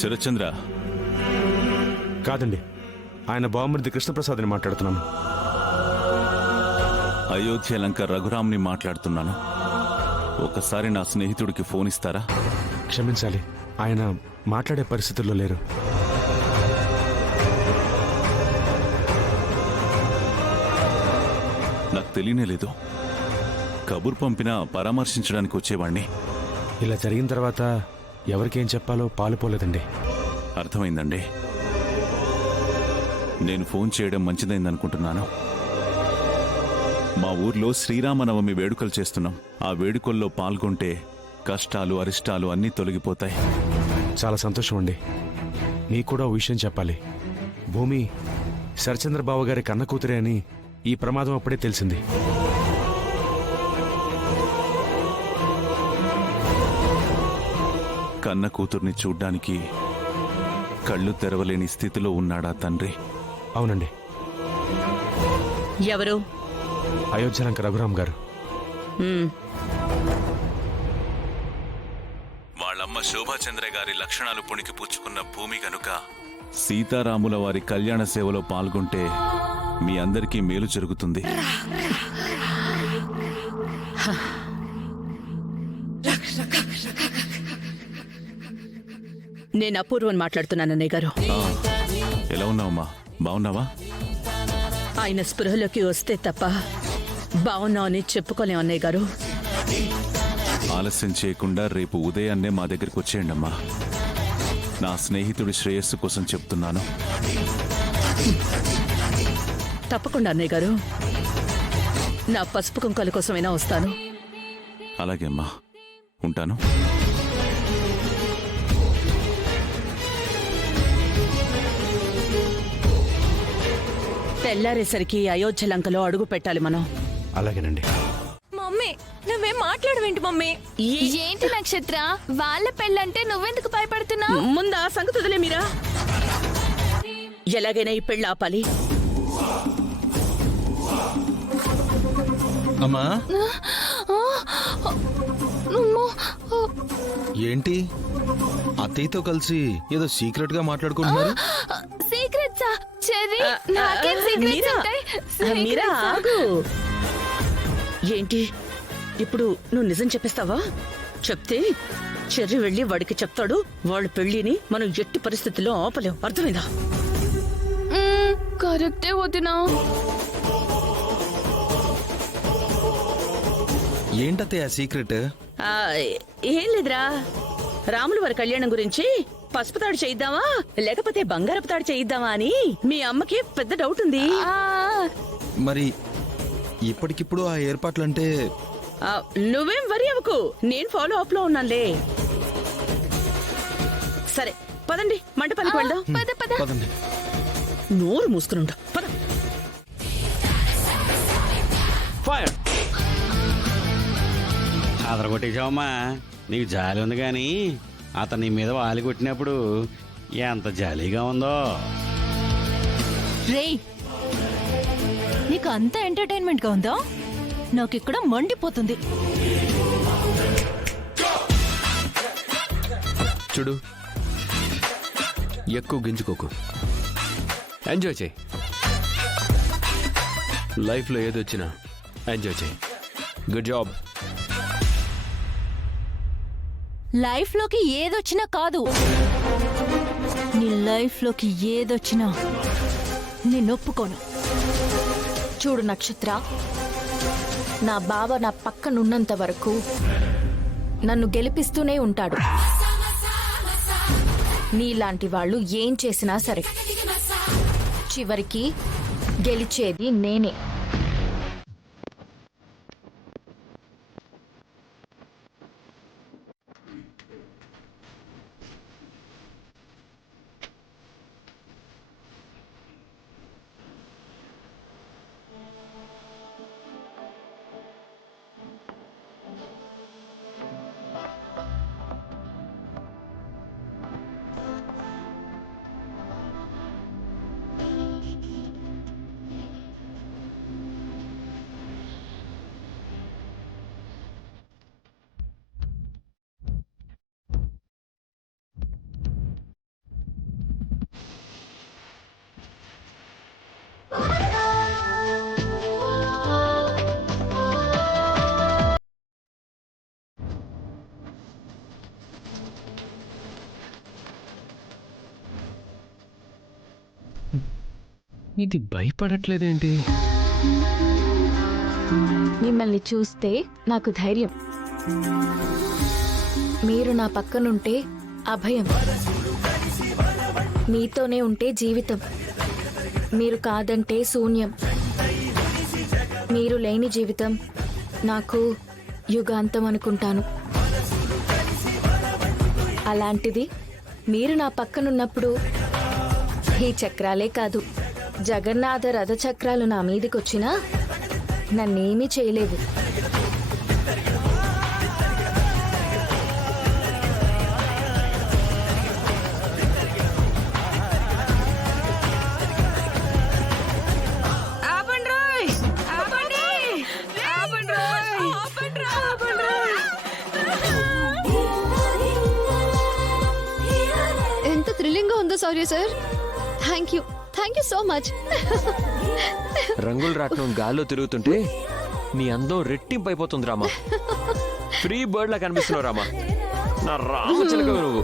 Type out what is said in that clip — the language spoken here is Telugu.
శరత్చంద్ర కాదండి, ఆయన బావమరిది కృష్ణప్రసాద్ని మాట్లాడుతున్నాను. అయోధ్య లంక రఘురామ్ని మాట్లాడుతున్నాను. ఒకసారి నా స్నేహితుడికి ఫోన్ ఇస్తారా? క్షమించాలి, ఆయన మాట్లాడే పరిస్థితుల్లో లేరు. నాకు తెలియనే లేదు. కబుర్ పంపినా పరామర్శించడానికి వచ్చేవాణ్ణి. ఇలా జరిగిన తర్వాత ఎవరికేం చెప్పాలో పాలుపోలేదండి. అర్థమైందండి. నేను ఫోన్ చేయడం మంచిదైందనుకుంటున్నాను. మా ఊర్లో శ్రీరామనవమి వేడుకలు చేస్తున్నాం. ఆ వేడుకల్లో పాల్గొంటే కష్టాలు అరిష్టాలు అన్నీ తొలగిపోతాయి. చాలా సంతోషం అండి. మీకు కూడా ఓ విషయం చెప్పాలి. భూమి శరచంద్రబాబు గారి కన్న కూతురే అని ఈ ప్రమాదం అప్పుడే తెలిసింది. కన్న కూతుర్ని చూడ్డానికి కళ్ళు తెరవలేని స్థితిలో ఉన్నాడా తండ్రి? అవునండి, ఎవరు? అయోధ్యలంక రఘురామ్ గారు. వాళ్ళమ్మ శోభాచంద్ర గారి లక్షణాలు పుణికి పుచ్చుకున్న భూమి గనుక సీతారాముల వారి కళ్యాణ సేవలో పాల్గొంటే మీ అందరికీ మేలు జరుగుతుంది. నేను అపూర్వని మాట్లాడుతున్నాను అన్నయ్య గారు. ఎలా ఉన్నావమ్మా? బాగున్నావా? ఆయన స్పృహలోకి వస్తే తప్ప బాగున్నావని చెప్పుకోలేం అన్నయ్య గారు. ఆలస్యం చేయకుండా రేపు ఉదయాన్నే మా దగ్గరికి వచ్చేయండి అమ్మా. నా స్నేహితుడి శ్రేయస్సు కోసం చెప్తున్నాను. తప్పకుండా అన్నయ్య గారు. నా పసుపు కుంకాల కోసమైనా వస్తాను. అలాగే అమ్మా, ఉంటాను. తెల్లారేసరికి అయోధ్య లంకలో అడుగు పెట్టాలి మనం. అలాగేనండి. మమ్మీ నువ్వేం మాట్లాడవేంటి మమ్మీ? ఏంటి నక్షత్ర, వాళ్ళ పెళ్ళంటే నువ్వెందుకు భయపడుతున్నావు? ముందా సంగతి వదిలే మీరా. ఎలాగైనా ఈ పెళ్ళి ఆపాలి. అమ్మా ఏంటి అత్తయ్యతో కలిసి ఏదో సీక్రెట్ గా మాట్లాడుకుంటున్నారు? సీక్రెట్సా? చెర్రీ, నాకేం సీక్రెట్స్ ఉంటాయి? మీరా ఆగు. ఏంటి ఇప్పుడు నువ్వు నిజం చెప్పేస్తావా? చెప్తే చెర్రి వెళ్ళి వాడికి చెప్తాడు. వాళ్ళ పెళ్లిని మనం ఎట్టి పరిస్థితుల్లో ఆపలేం. అర్థమైందా? కరెక్టే వదినా. ఏంటత్తయ్య సీక్రెట్? ఆ, ఏం లేదురా, రాముల వారి కళ్యాణం గురించి పసుపు తాడు చేయిద్దామా లేకపోతే బంగారపు తాడు చేయిద్దామా అని మీ అమ్మకి పెద్ద డౌట్ ఉంది. మరి ఇప్పటికిప్పుడు ఆ ఏర్పాట్లంటే నువ్వేం వరి అవ్వకు, నేను ఫాలో అప్ లో ఉన్నానులే. సరే పదండి, మంటపానికి వెళ్దాం. పద పద. పదండి. నోరు మూసుకుని పద. ఫైర్! అదరగొట్టేశావమ్మా, నీకు జాలి ఉంది కానీ అతను నీ మీద వాలి కొట్టినప్పుడు ఎంత జాలీగా ఉందో. రేయ్, నీకు అంత ఎంటర్టైన్మెంట్ గా ఉందా? నాకు ఇక్కడ మండిపోతుంది. చూడు, ఎక్కువ గింజుకోకు, ఎంజాయ్ చేయి. లైఫ్లో ఏదొచ్చినా ఎంజాయ్ చేయి. Good job. లైఫ్ లోకి ఏదొచ్చినా కాదు, నీ లైఫ్ లోకి ఏదొచ్చినా నేను ఒప్పుకోను. చూడు నక్షత్ర, నా బావ నా పక్కనున్నంత వరకు నన్ను గెలిపిస్తూనే ఉంటాడు. నీలాంటి వాళ్ళు ఏం చేసినా సరే చివరికి గెలిచేది నేనే. ఇది భయపడట్లేదేంటి? మిమ్మల్ని చూస్తే నాకు ధైర్యం. మీరు నా పక్కనుంటే అభయం. మీతోనే ఉంటే జీవితం. మీరు కాదంటే శూన్యం. మీరు లేని జీవితం నాకు యుగాంతం అనుకుంటాను. అలాంటిది మీరు నా పక్కనున్నప్పుడు ఈ చక్రాలే కాదు, జగన్నాథ రథ చక్రాలు నా మీదకొచ్చినా నన్నేమీ చేయలేదు. ఎంత థ్రిల్లింగ్ గా ఉందో Shaurya sir. Thank you so much. రంగులు రాట్నం గాల్లో తిరుగుతుంటే నీ అందం రెట్టింపు అయిపోతుంది రామా. ఫ్రీ బర్డ్ లా కనిపిస్తున్నావు రామా. నా రామచిలక నువ్వు.